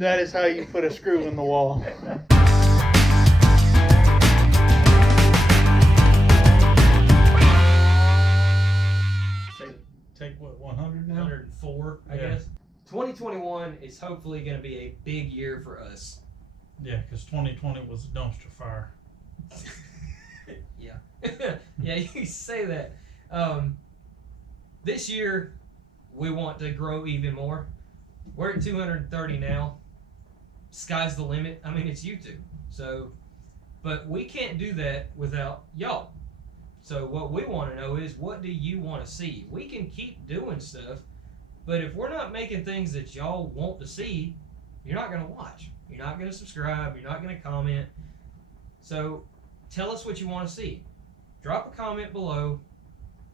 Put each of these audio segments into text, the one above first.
That is how you put a screw in the wall. Take what, 100 now? 104, I guess. 2021 is hopefully going to be a big year for us. Yeah, because 2020 was a dumpster fire. Yeah. Yeah, you say that. This year, we want to grow even more. We're at 230 now. Sky's the limit. I mean, it's YouTube. So, but we can't do that without y'all. So what we want to know is, what do you want to see? We can keep doing stuff, but if we're not making things that y'all want to see, you're not going to watch. You're not going to subscribe. You're not going to comment. So tell us what you want to see. Drop a comment below.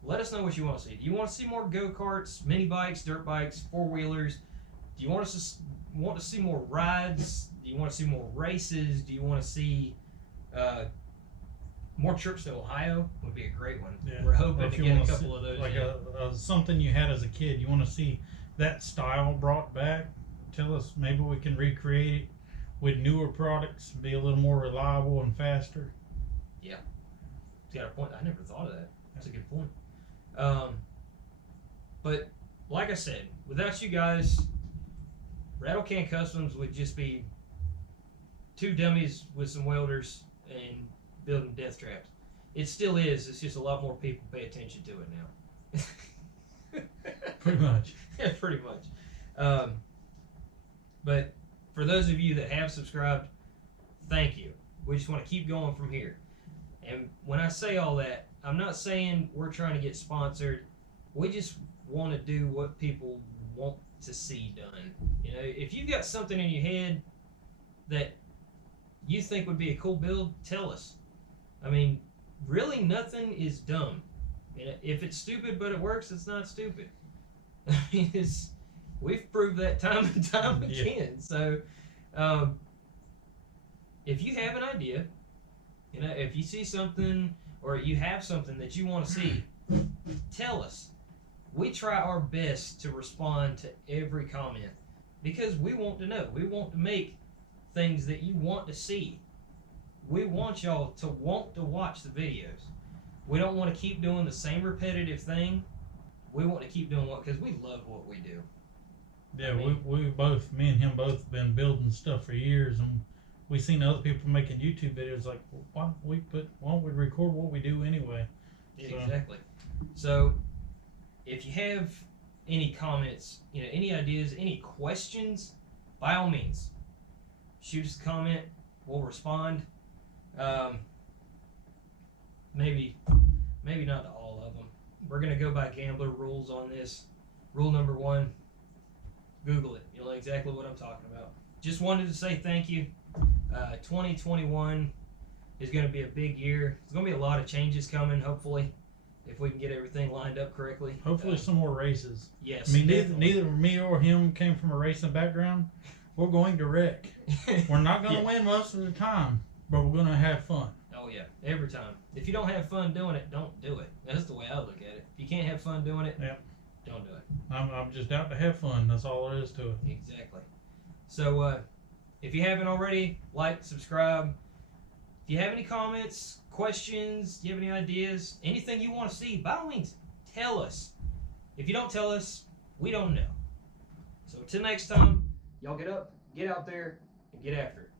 Let us know what you want to see. Do you want to see more go-karts, mini bikes, dirt bikes, four-wheelers? Do you want to see more rides? Do you want to see more races? Do you want to see more trips to Ohio? Would be a great one. Yeah. We're hoping to get a couple of those. Like something you had as a kid. You want to see that style brought back? Tell us. Maybe we can recreate it with newer products, be a little more reliable and faster. Yeah, you got a point. I never thought of that. That's a good point. But like I said, without you guys, RattleCan Customs would just be two dummies with some welders and building death traps. It still is. It's just a lot more people pay attention to it now. Pretty much. Yeah, pretty much. But for those of you that have subscribed, thank you. We just want to keep going from here. And when I say all that, I'm not saying we're trying to get sponsored. We just want to do what people want to see done. You know, if you've got something in your head that you think would be a cool build, tell us. I mean, really nothing is dumb. If it's stupid but it works, it's not stupid. I mean, we've proved that time and time again. So, if you have an idea, you know, if you see something or you have something that you want to see, tell us. We try our best to respond to every comment because we want to know. We want to make things that you want to see. We want y'all to want to watch the videos. We don't want to keep doing the same repetitive thing. We want to keep doing because we love what we do. Yeah, I mean, we both, me and him both, been building stuff for years, and we've seen other people making YouTube videos. Like, why don't we record what we do anyway? Yeah, exactly. So, if you have any comments, you know, any ideas, any questions, by all means, shoot us a comment. We'll respond. Maybe not to all of them. We're gonna go by gambler rules on this. Rule number 1: Google it. You'll know exactly what I'm talking about. Just wanted to say thank you. 2021 is going to be a big year. There's going to be a lot of changes coming, hopefully, if we can get everything lined up correctly. Hopefully some more races. Yes. I mean, neither me or him came from a racing background. We're going to wreck. We're not going to win most of the time, but we're going to have fun. Oh, yeah. Every time. If you don't have fun doing it, don't do it. That's the way I look at it. If you can't have fun doing it, don't do it. I'm just out to have fun. That's all there is to it. Exactly. So, if you haven't already, like, subscribe. If you have any comments, questions, do you have any ideas, anything you want to see, by all means, tell us. If you don't tell us, we don't know. So, until next time, y'all get up, get out there, and get after it.